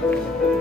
Thank you.